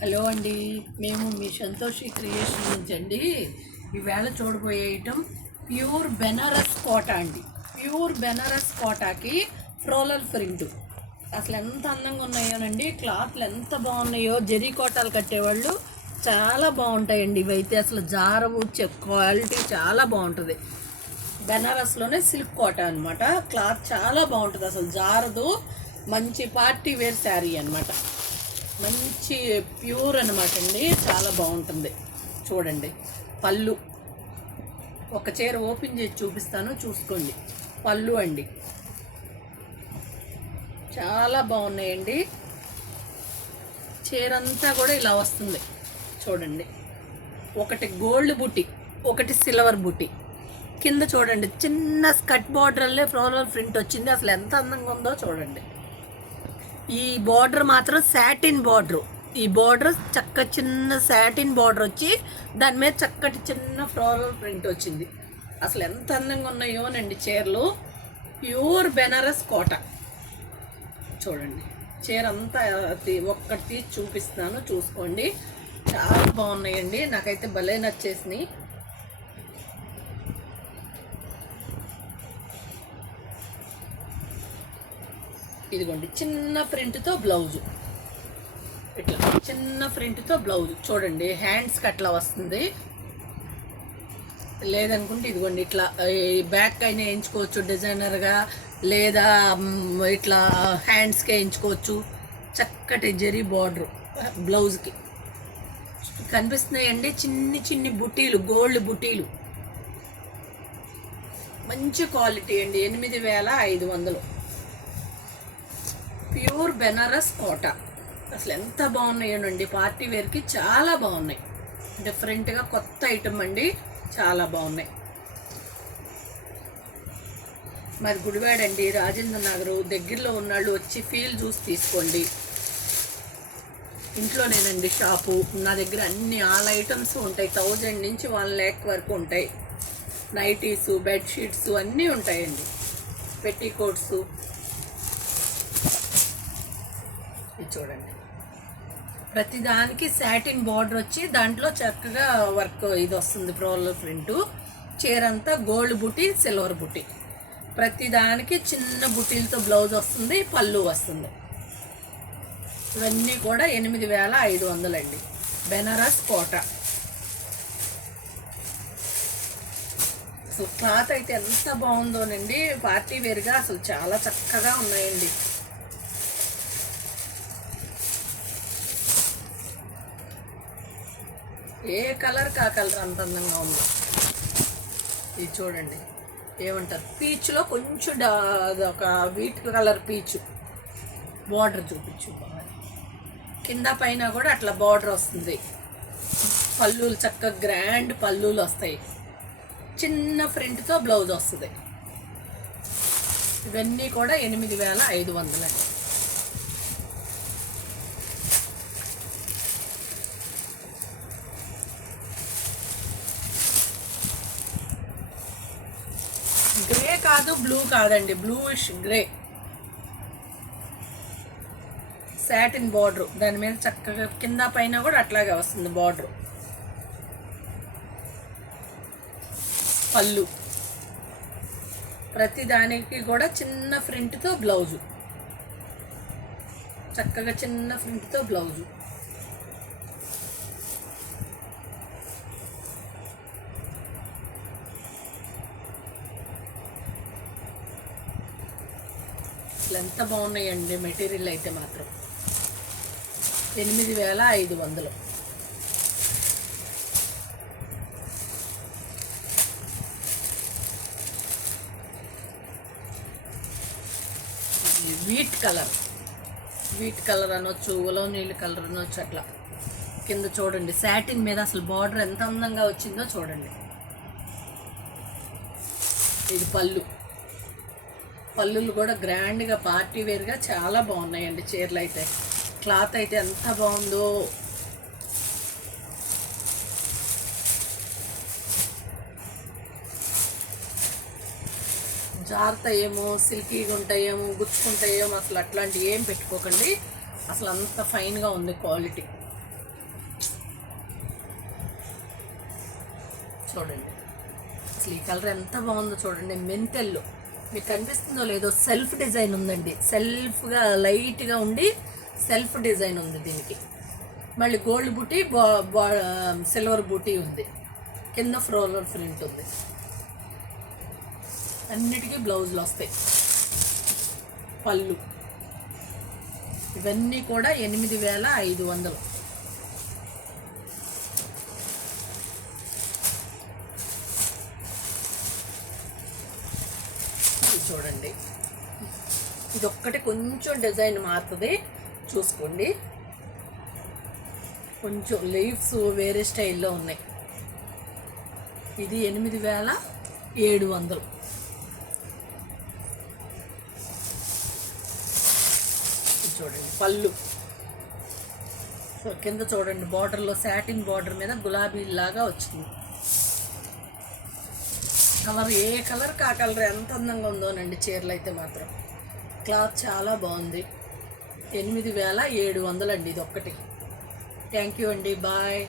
Hello అండి, మేము మీ Santoshi creation నుంచి అండి. ఈవేళ చూడబోయే ఐటమ్ ప్యూర్ బెనారస్ కోటా అండి. ప్యూర్ బెనారస్ కోటాకి ఫ్రోలల్ ప్రింట్ అసలు ఎంత అందంగా ఉన్నాయోనండి. క్లాత్లు ఎంత బాగున్నాయో. జరీ కోటాలు కట్టేవాళ్ళు చాలా బాగుంటాయండి. ఇవైతే అసలు జారవు, క్వాలిటీ చాలా బాగుంటుంది. బెనారస్లోనే సిల్క్ కోటా అనమాట. క్లాత్ చాలా బాగుంటుంది, అసలు జారదు. మంచి పార్టీ వేర్ శారీ అనమాట. మంచి ప్యూర్ అనమాట అండి, చాలా బాగుంటుంది. చూడండి పళ్ళు, ఒక చీర ఓపెన్ చేసి చూపిస్తాను, చూసుకోండి. పళ్ళు అండి చాలా బాగున్నాయండి. చీర అంతా కూడా ఇలా వస్తుంది చూడండి. ఒకటి గోల్డ్ బుట్టి, ఒకటి సిల్వర్ బుట్టి. కింద చూడండి చిన్న స్కట్ బార్డర్లే ఫ్లోరల్ ప్రింట్ వచ్చింది. అసలు ఎంత అందంగా ఉందో చూడండి. ఈ బార్డర్ మాత్రం సాటిన్ బార్డర్. ఈ బార్డర్ చక్క చిన్న సాటిన్ బార్డర్ వచ్చి దాని మీద చక్కటి చిన్న ఫ్లోరల్ ప్రింట్ వచ్చింది. అసలు ఎంత అందంగా ఉన్నాయోనండి చీరలు. ప్యూర్ బెనారస్ కోట. చూడండి చీర అంతా ఒక్కటి తీసి చూపిస్తున్నాను, చూసుకోండి. చాలా బాగున్నాయండి, నాకైతే భలే నచ్చేసినాయి. ఇదిగోండి చిన్న ప్రింట్తో బ్లౌజు, ఇట్లా చిన్న ప్రింట్తో బ్లౌజ్ చూడండి. హ్యాండ్స్కి అట్లా వస్తుంది. లేదనుకుంటే ఇదిగోండి ఇట్లా బ్యాక్ అయినా వేయించుకోవచ్చు డిజైనర్గా, లేదా ఇట్లా హ్యాండ్స్కి వేయించుకోవచ్చు. చక్కటి జరీ బార్డర్ బ్లౌజ్కి కనిపిస్తున్నాయండి. చిన్ని చిన్ని బుటీలు, గోల్డ్ బుటీలు. మంచి క్వాలిటీ అండి. 8500. ప్యూర్ బెనారస్ కోటా. అసలు ఎంత బాగున్నాయోనండి. పార్టీ వేర్కి చాలా బాగున్నాయి. డిఫరెంట్గా కొత్త ఐటమ్ అండి, చాలా బాగున్నాయి. మరి గుడివాడ అండి, రాజేంద్ర నగరు దగ్గరలో ఉన్నాళ్ళు వచ్చి ఫీల్ చూసి తీసుకోండి. ఇంట్లోనేనండి షాపు. నా దగ్గర అన్ని ఆల్ ఐటమ్స్ ఉంటాయి. 1000 నుంచి 1 lakh వరకు ఉంటాయి. నైటీసు, బెడ్షీట్స్ అన్నీ ఉంటాయండి. పెట్టికోట్సు ఇది చూడండి. ప్రతిదానికి సాటిన్ బార్డర్ వచ్చి దాంట్లో చక్కగా వర్క్ ఇది వస్తుంది, ఫ్లోరల్ ప్రింట్. చీర అంతా గోల్డ్ బుట్టి, సిల్వర్ బుట్టి. ప్రతిదానికి చిన్న బుట్టీలతో బ్లౌజ్ వస్తుంది, పళ్ళు వస్తుంది. ఇవన్నీ కూడా 8500 అండి. బెనారస్ కోటా. అసలు క్లాత్ అయితే ఎంత బాగుందోనండి. పార్టీ వేర్గా అసలు చాలా చక్కగా ఉన్నాయండి. ఏ కలర్ కా కలర్ అంత అందంగా ఉంది. ఇది చూడండి, ఏమంటారు, పీచ్లో కొంచెం ఒక వీట్ కలర్ పీచు. బార్డర్ చూపించు. కింద పైన కూడా అట్లా బార్డర్ వస్తుంది. పళ్ళులు చక్కగా గ్రాండ్ పళ్ళులు వస్తాయి. చిన్న ప్రింట్తో బ్లౌజ్ వస్తుంది. ఇవన్నీ కూడా 8500 అండి. గ్రే కాదు, బ్లూ కాదండి, బ్లూయిష్ గ్రే. సాటిన్ బార్డర్, దాని మీద చక్కగా కింద పైన కూడా అట్లాగే వస్తుంది బార్డర్. పళ్ళు ప్రతిదానికి కూడా చిన్న ప్రింట్తో బ్లౌజు. చక్కగా చిన్న ప్రింట్తో బ్లౌజు. ఎంత బాగున్నాయండి. మెటీరియల్ అయితే మాత్రం 8500. వీట్ కలర్ అనొచ్చు, ఉలవ నీళ్ళు కలర్ అనొచ్చు. అట్లా కింద చూడండి సాటిన్ మీద అసలు బార్డర్ ఎంత అందంగా వచ్చిందో చూడండి. ఇది పళ్ళులు కూడా గ్రాండ్గా పార్టీ వేర్గా చాలా బాగున్నాయండి చీరలు అయితే. క్లాత్ అయితే ఎంత బాగుందో. జారుతాయేమో, సిల్కీగా ఉంటాయేమో, గుచ్చుకుంటాయేమో, అసలు అట్లాంటివి ఏం పెట్టుకోకండి. అసలు అంత ఫైన్గా ఉంది క్వాలిటీ. చూడండి అసలు ఈ కలర్ ఎంత బాగుందో చూడండి. మెంతెల్లో మీకు కనిపిస్తుందో లేదో సెల్ఫ్ డిజైన్ ఉందండి. సెల్ఫ్గా లైట్గా ఉండి సెల్ఫ్ డిజైన్ ఉంది దీనికి. మళ్ళీ గోల్డ్ బూటీ సిల్వర్ బూటీ ఉంది. కింద ఫ్లోరల్ ప్రింట్ ఉంది. అన్నిటికీ బ్లౌజులు వస్తాయి. పళ్ళు ఇవన్నీ కూడా 8500. చూడండి ఇదొక్కటి కొంచెం డిజైన్ మారుతుంది చూసుకోండి. కొంచెం లీవ్స్ వేరే స్టైల్లో ఉన్నాయి. ఇది 8700. చూడండి పళ్ళు కింద చూడండి బార్డర్లో సాటిన్ బార్డర్ మీద గులాబీ లాగా వచ్చింది. కలర్ ఏ కలర్ కా కలర్ ఎంత అందంగా ఉందోనండి. చీరలు అయితే మాత్రం క్లాత్ చాలా బాగుంది. 8700 అండి ఇది ఒక్కటి. థ్యాంక్ యూ అండి. బాయ్.